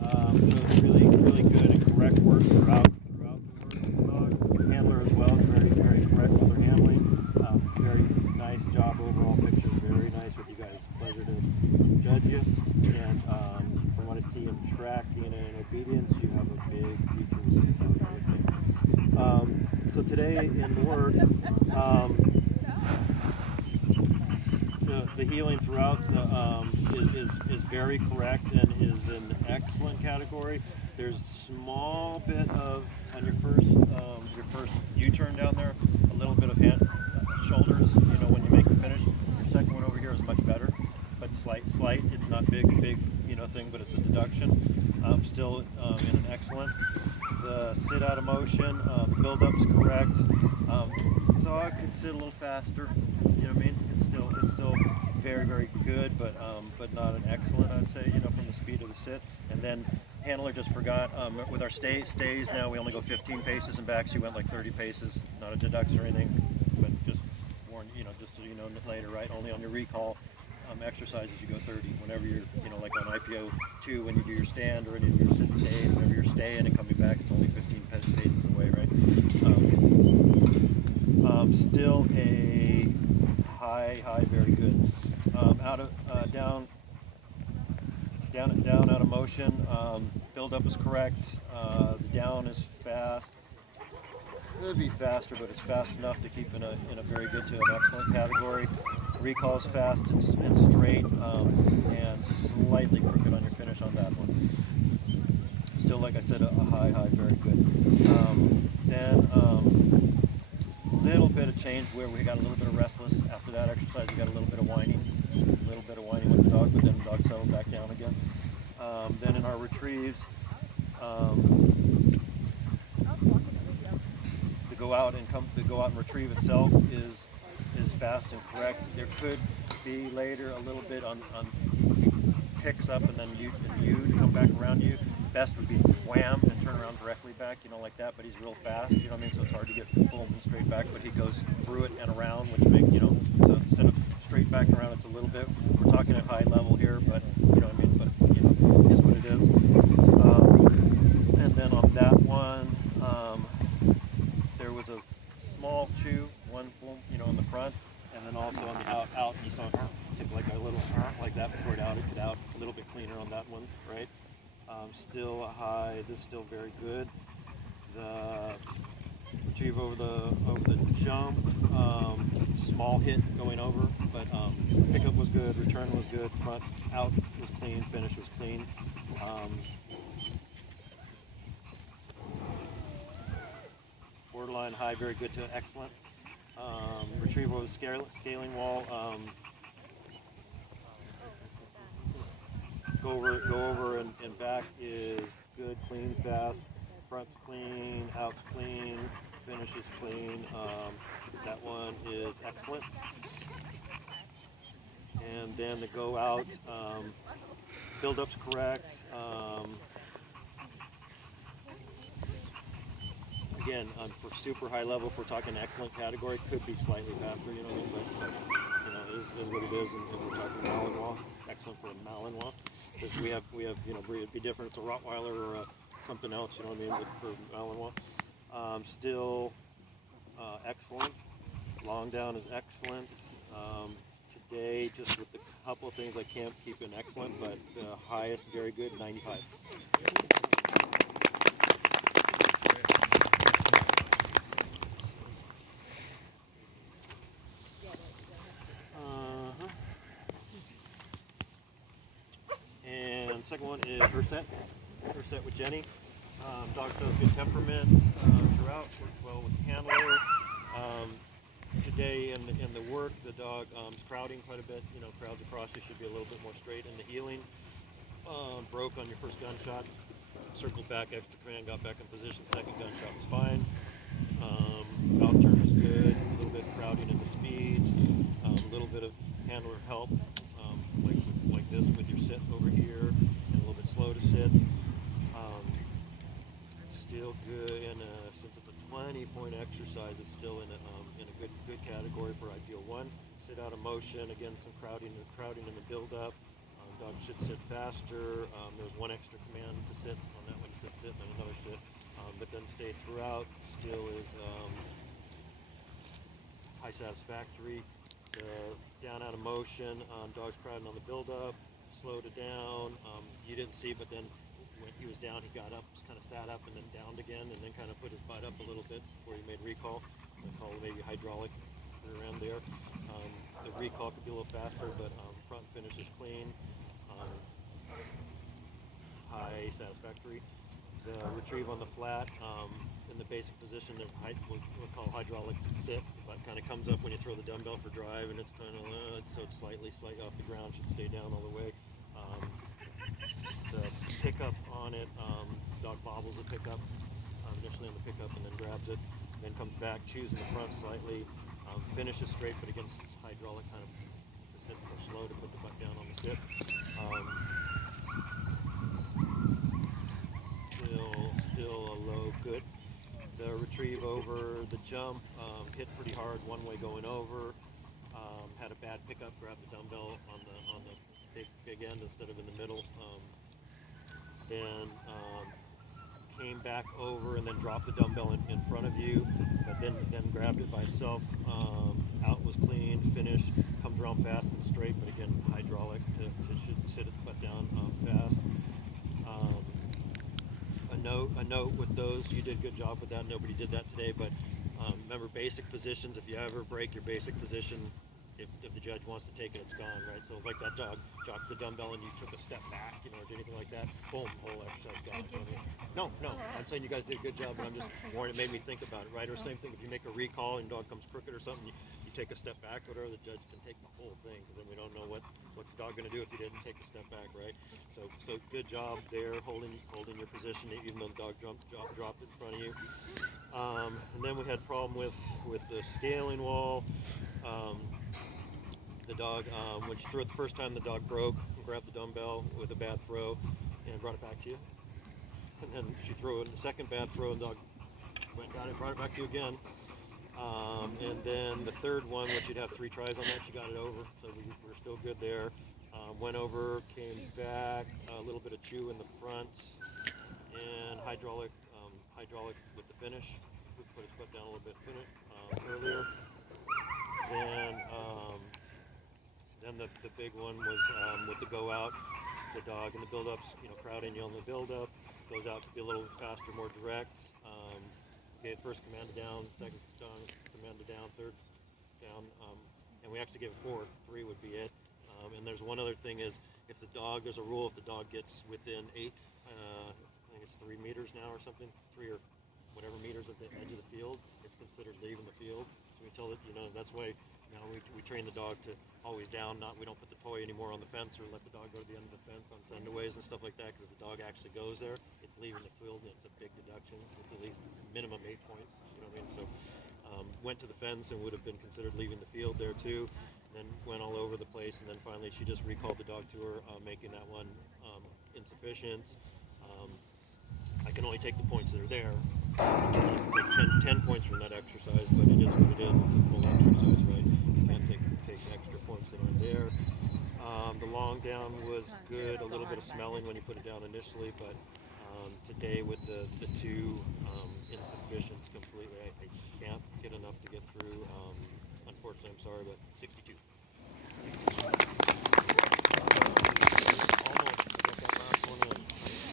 So really good and correct work throughout the work. Handler as well, very correct with their handling. Very nice job overall. Pictures very nice with you guys. Pleasure to judge you. And from what I see in tracking and obedience, you have a big future with so today in the work, the healing throughout is very correct and is an excellent category. There's a small bit of on your first U-turn down there, a little bit of shoulders. You know, when you make the finish, your second one over here is much better, but slight. It's not big thing, but it's a deduction. Still in an excellent. The sit out of motion, the build up's correct. Dog could sit a little faster. You know what I mean? It's still very good, but not an excellent, I'd say. You know, from the speed of the sit. And then handler just forgot with our stays now we only go 15 paces and back. She went like 30 paces. Not a deduction or anything, but just warn just so you know later, right? Only on your recall exercises you go 30. Whenever you're like on IPO 2 when you do your stand or any of your sit stays, whenever you're staying and coming back, it's only 15 paces away, right? Still a high, very good. Out of down out of motion. Build up is correct. The down is fast. Could be faster, but it's fast enough to keep in a very good to an excellent category. Recall is fast and straight, and slightly crooked on your finish on that one. Still, like I said, a high, very good. Then little bit of change where we got a little bit of restless. After that exercise, we got a little bit of whining with the dog, but then the dog settled back down again. Then in our retrieves, to go out and retrieve itself is fast and correct. There could be later a little bit on picks up and then you come back around you. Best would be wham and turn around directly back, like that, but he's real fast, you know what I mean? So it's hard to get boom and straight back, but he goes through it and around, which make, so instead of straight back and around, it's a little bit, we're talking at high level here, but you know what I mean? But, it is what it is. And then on that one, there was a small chew, one boom, on the front, and then also on the out, you saw it take like a little like that before it get out a little bit cleaner on that one, right? Still a high. This is still very good. The retrieve over the jump, small hit going over, but pickup was good, return was good, front out was clean, finish was clean. Borderline high, very good to excellent. Retrieve over the scaling wall. Go over and back is good, clean, fast. Front's clean, out's clean, finish is clean. That one is excellent. And then the go out, build up's correct. Again, for super high level, if we're talking excellent category, could be slightly faster, but it is what it is, and we're talking Malinois, excellent for a Malinois. Because we have breed, it'd be different. It's a Rottweiler or something else, you know what I mean, for Malinois. Still excellent. Long down is excellent. Today, just with the couple of things I can't keep in excellent, but the highest, very good, 95. And second one is her set with Jenny. Dog shows good temperament throughout, works well with the handler. Today in the work, the dog is crowding quite a bit. Crowds across, you should be a little bit more straight in the heeling. Broke on your first gunshot, circled back, extra command, got back in position. Second gunshot was fine. Out turn was good. A little bit of crowding in the speed. A little bit of handler help, like this with your sit over here, and a little bit slow to sit. Still good, and since it's a 20-point exercise, it's still in a good category for IPO 1. Sit out of motion, again, some crowding in the build-up. Dog should sit faster. There's one extra command to sit on that one. Sit, and then another sit. But then stay throughout. Still is high satisfactory. The down out of motion. Dog's crowding on the build-up. Slowed it down. You didn't see, but then when he was down, he got up, kind of sat up, and then downed again, and then kind of put his butt up a little bit before he made recall. I call it maybe hydraulic around there. The recall could be a little faster, but front finish is clean. High satisfactory. The retrieve on the flat in the basic position that we'll call hydraulic sit, but kind of comes up when you throw the dumbbell for drive, and it's kind of so it's slightly off the ground, should stay down all the way. The pickup on it, dog bobbles the pickup initially on the pickup and then grabs it, then comes back, chews in the front slightly, finishes straight, but against hydraulic kind of to sit more slow to put the butt down on the sit. Still a low good. The retrieve over the jump hit pretty hard one way going over. Had a bad pickup, grabbed the dumbbell on the big end instead of in the middle. Then came back over and then dropped the dumbbell in front of you, but then grabbed it by itself. Out was clean, finished, comes around fast and straight, but again hydraulic to sit it butt down fast. A note with those, you did a good job with that. Nobody did that today, but remember basic positions. If you ever break your basic position, if the judge wants to take it, it's gone, right? So like that dog dropped the dumbbell and you took a step back, or did anything like that, boom, whole exercise gone. No, I'm saying you guys did a good job, but I'm just warning, it made me think about it, right? Or same thing, if you make a recall and dog comes crooked or something, you take a step back, whatever, the judge can take the whole thing, because then we don't know what's the dog going to do if you didn't take a step back, right? So good job there, holding your position, even though the dog dropped it in front of you. And then we had a problem with the scaling wall. The dog, when she threw it the first time, the dog broke, grabbed the dumbbell with a bad throw, and brought it back to you. And then she threw it the second bad throw, and the dog went down and brought it back to you again. And then the third one, which you'd have 3 tries on that, she got it over, so we're still good there. Went over, came back, a little bit of chew in the front, and hydraulic with the finish. We put his foot down a little bit earlier. Then the big one was with the go out, the dog and the build-ups, crowding you on the build-up, goes out to be a little faster, more direct. Gave first command down, second command down, third down, and we actually gave a fourth. 3 would be it. And there's one other thing is, there's a rule if the dog gets within 8, I think it's 3 meters now or something, 3 or whatever meters of the edge of the field, it's considered leaving the field. So we tell it, that's why now we train the dog to always down, we don't put the toy anymore on the fence or let the dog go to the end of the fence on sendaways and stuff like that, because if the dog actually goes there, it's leaving the field and it's a big deduction. It's at least minimum 8 points, you know what I mean? So went to the fence and would have been considered leaving the field there too. Then went all over the place, and then finally she just recalled the dog to her, making that one insufficient. I can only take the points that are there. I can take 10 points from that exercise, but it is what it is. It's a full exercise, right? You can't take extra points that aren't there. The long down was good, a little bit of smelling when you put it down initially, but today with the 2 insufficients completely, I can't get enough to get through. Unfortunately, I'm sorry, but 62. Almost got that last one in.